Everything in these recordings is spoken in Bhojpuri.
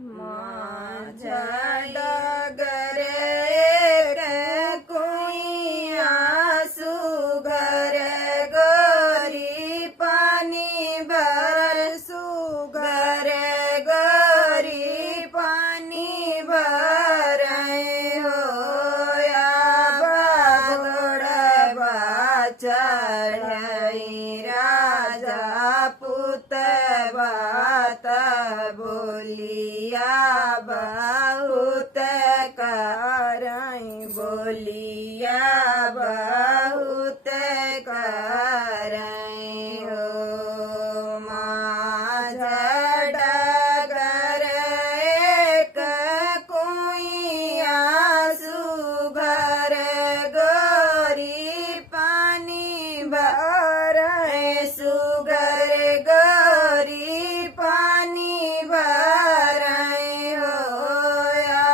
माझ्या डगरे एक कुइया सुघर गोरी पानी भर सुघर गोरी पानी भर हो या बागोड़बा चढ़ई राजा पुत बात बोलिया बहुत करई बोलिया बहुत करई हो माझा डगर एक कुइया सुघर गोरी पानी भर सुघर गोरी पानी भर हो या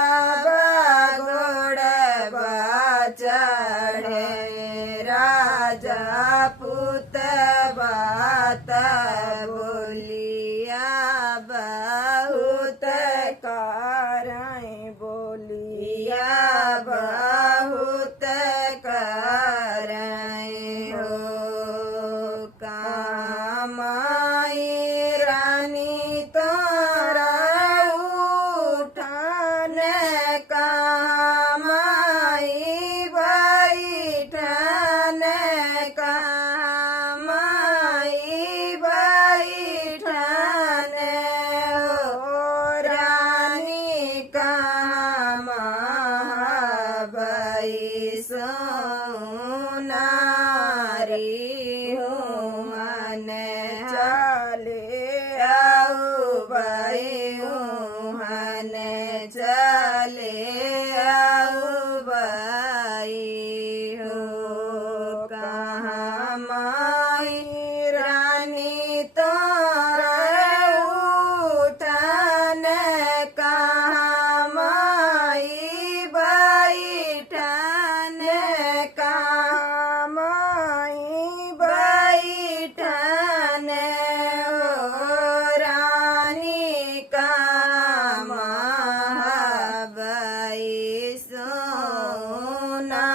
बागोड़बा चढ़े राजा पुत बात बोलिया बहुत करई बोलिया बहुत करई हो कामाई रानी तोरा उठान कामाई बैठन कामाई बैठन हो रानी कामाई सोनारी हूँ मन चले आओ भाई हन चले आओ भाई हो कहाँ माई रानी तोरा उठन कहाँ माई बैठन कहाँ माई बैठन हो रानी कामाई सोना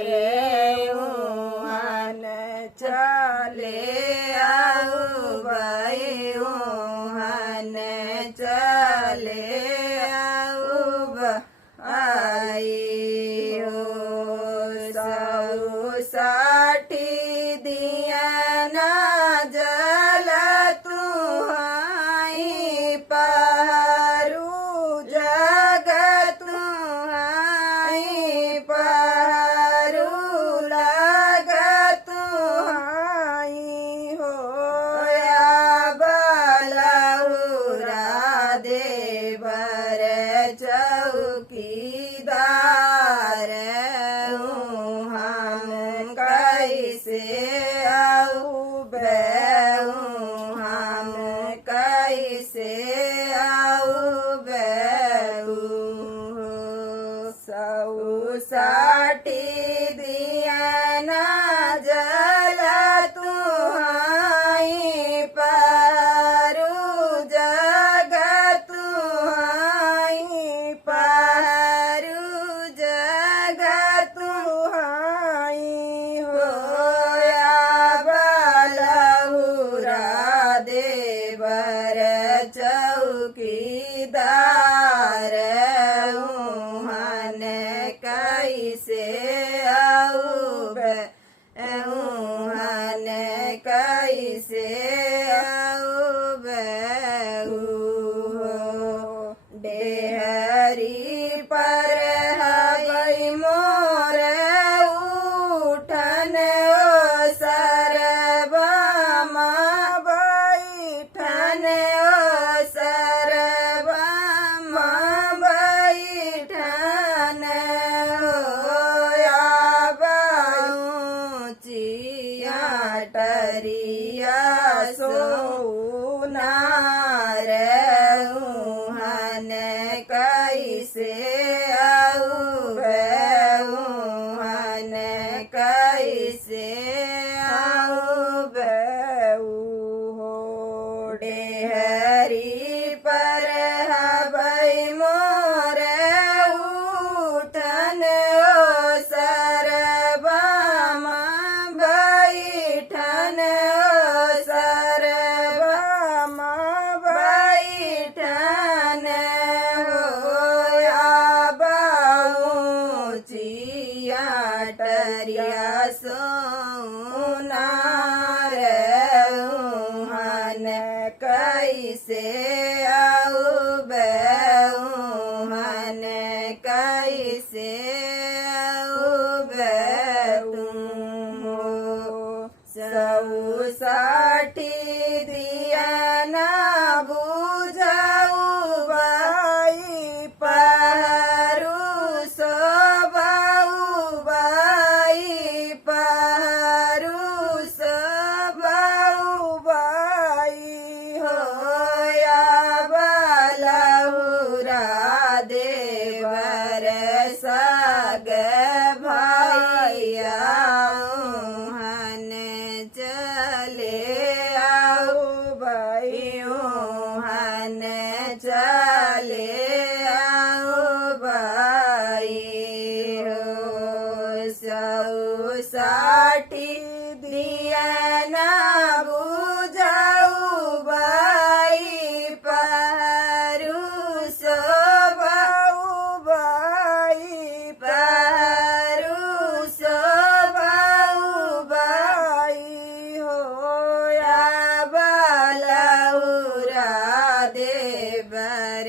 रे हुआन चले आओ भाई हुआन चले आओ भाई हो सौ साठी दिया ना जल तुहाई पहरू जग तुहाई पहरू लग तुहाई हो या बलहुरा देवर चौकीदार हम कैसे आऊ बेऊ हम कैसे आऊ बेऊ सौ साठी दिया ना जल तुहाई परू जग तुहाई परू जग तुहाई हो या बलहुरा देवर चौकीदार हन कैसे आऊ हन कैसे आऊ बेऊ डेहरी पर हई मोर उठन ओ सरबमा बैठन ओ सरबमा આવું બેહું અને કૈસે આવું બેહું સૌ સાઠી દિયાના બુજાવું બાઈ પહારું સોભાવું બાઈ પહારું સોભાવું બાઈ હોયા બલહુરા દેવર સાગ ભાઈયા હને ચલે આવું ભાઈઓ હને ચલે આવું ભાઈ હો સૌ સાઠી દિયાના બુજાવું બાઈ પહારું સોભાવું બાઈ પહારું સોભાવું બાઈ હોયા બલહુરા દેવર